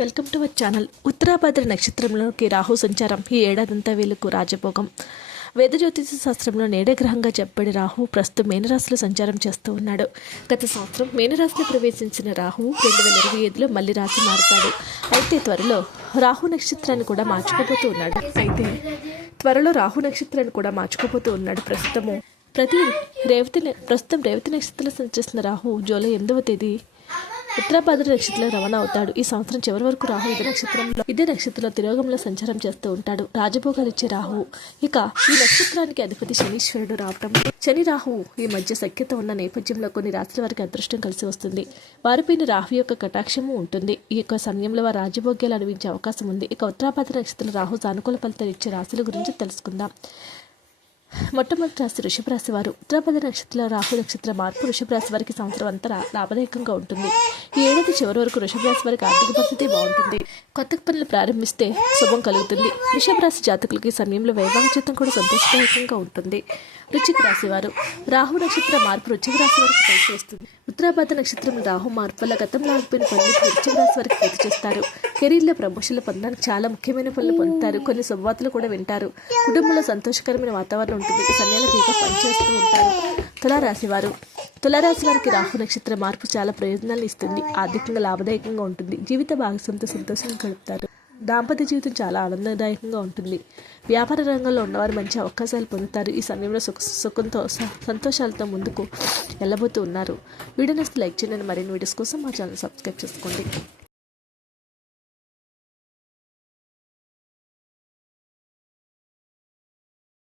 Welcome to our channel. Uttarabhadra నక్షత్రంలోకి రాహు సంచారం. ఈ ఏడాదంతా వీళ్ళకు రాజభోగం. వేద జ్యోతిష శాస్త్రంలో నేడే గ్రహంగా చెప్పబడి రాహు ప్రస్తుతం మేనరాశిలో సంచారం చేస్తూ ఉన్నాడు. గత సంవత్సరం మేనరాశిలో ప్రవేశించిన రాహు రెండు వేల ఇరవై ఐదులో మళ్ళీ రాశి మారుతాడు. అయితే త్వరలో రాహు నక్షత్రాన్ని కూడా మార్చుకోబోతూ ఉన్నాడు. అయితే త్వరలో రాహు నక్షత్రాన్ని కూడా మార్చుకోబోతూ ఉన్నాడు ప్రస్తుతము. ప్రతి రేవతి ప్రస్తుతం రేవతి నక్షత్రంలో సంచరిస్తున్న రాహు జూలై ఎనిమిదవ తేదీ ఉత్తరాభాద్ర నక్షత్రంలో రవాణా అవుతాడు. ఈ సంవత్సరం చివరి వరకు రాహు ఇదే నక్షత్రంలో ఇదే నక్షత్రంలో తిరోగంలో సంచారం చేస్తూ ఉంటాడు. రాజభోగాలు ఇచ్చే రాహు. ఇక ఈ నక్షత్రానికి అధిపతి శనీశ్వరుడు రావటం. శని రాహు ఈ మధ్య సఖ్యత ఉన్న నేపథ్యంలో కొన్ని రాత్రి వారికి అదృష్టం కలిసి వస్తుంది. వారిపైన రాహు యొక్క కటాక్షము ఉంటుంది. ఈ యొక్క సమయంలో వారు రాజభోగ్యాలు అనుభవించే అవకాశం ఉంది. ఇక ఉత్తరాభాద్ర నక్షత్రంలో రాహు సానుకూల ఫలితాలు ఇచ్చే రాశుల గురించి తెలుసుకుందాం. మొట్టమొదటి రాశి వృషభరాశి వారు. ఉత్తరాపద నక్షత్రంలో రాహు నక్షత్ర మార్పు వృషభరాశి వారికి సంవత్సరం అంతా లాభదాయకంగా ఉంటుంది. ఈ ఏడాది చివరి వరకు వృషభరాశి వారికి ఆర్థిక పరిస్థితి బాగుంటుంది. కొత్త పనులు ప్రారంభిస్తే శుభం కలుగుతుంది. వృషభరాశి జాతకులకి సమయంలో వైవాహ జీతం కూడా సంతోషదాయకంగా ఉంటుంది. వృచ్చిక రాశి వారు. రాహు నక్షత్ర మార్పు వృచ్చిక రాశి వారికి కలిసి వస్తుంది. ఉత్తరాభద్ర నక్షత్రం రాహు మార్పు వల్ల గతంలో ఆగిపోయిన పనులు వృశ్చిక రాశి వారికి పూర్తి చేస్తారు. కెరీర్లో ప్రమోషన్లు పొందడానికి చాలా ముఖ్యమైన పనులు పొందుతారు. కొన్ని శుభవార్తలు కూడా వింటారు. కుటుంబంలో సంతోషకరమైన వాతావరణం ఉంటుంది. ఈ సమయంలో తీగ పనిచేస్తూ ఉంటారు. తులారాశి వారు తులారాశి వారికి రాహు నక్షత్ర మార్పు చాలా ప్రయోజనాలు ఇస్తుంది. ఆర్థికంగా లాభదాయకంగా ఉంటుంది. జీవిత భాగస్వామితో సంతోషంగా గడుపుతారు. దాంపత్య జీవితం చాలా ఆనందదాయకంగా ఉంటుంది. వ్యాపార రంగంలో ఉన్నవారు మంచి అవకాశాలు పొందుతారు. ఈ సమయంలో సుఖ సుఖంతో స- సంతోషాలతో ముందుకు వెళ్ళబోతూ ఉన్నారు. వీడియో నచ్చితే లైక్ చేయండి. మరిన్ని వీడియోస్ కోసం మా ఛానల్ సబ్స్క్రైబ్ చేసుకోండి.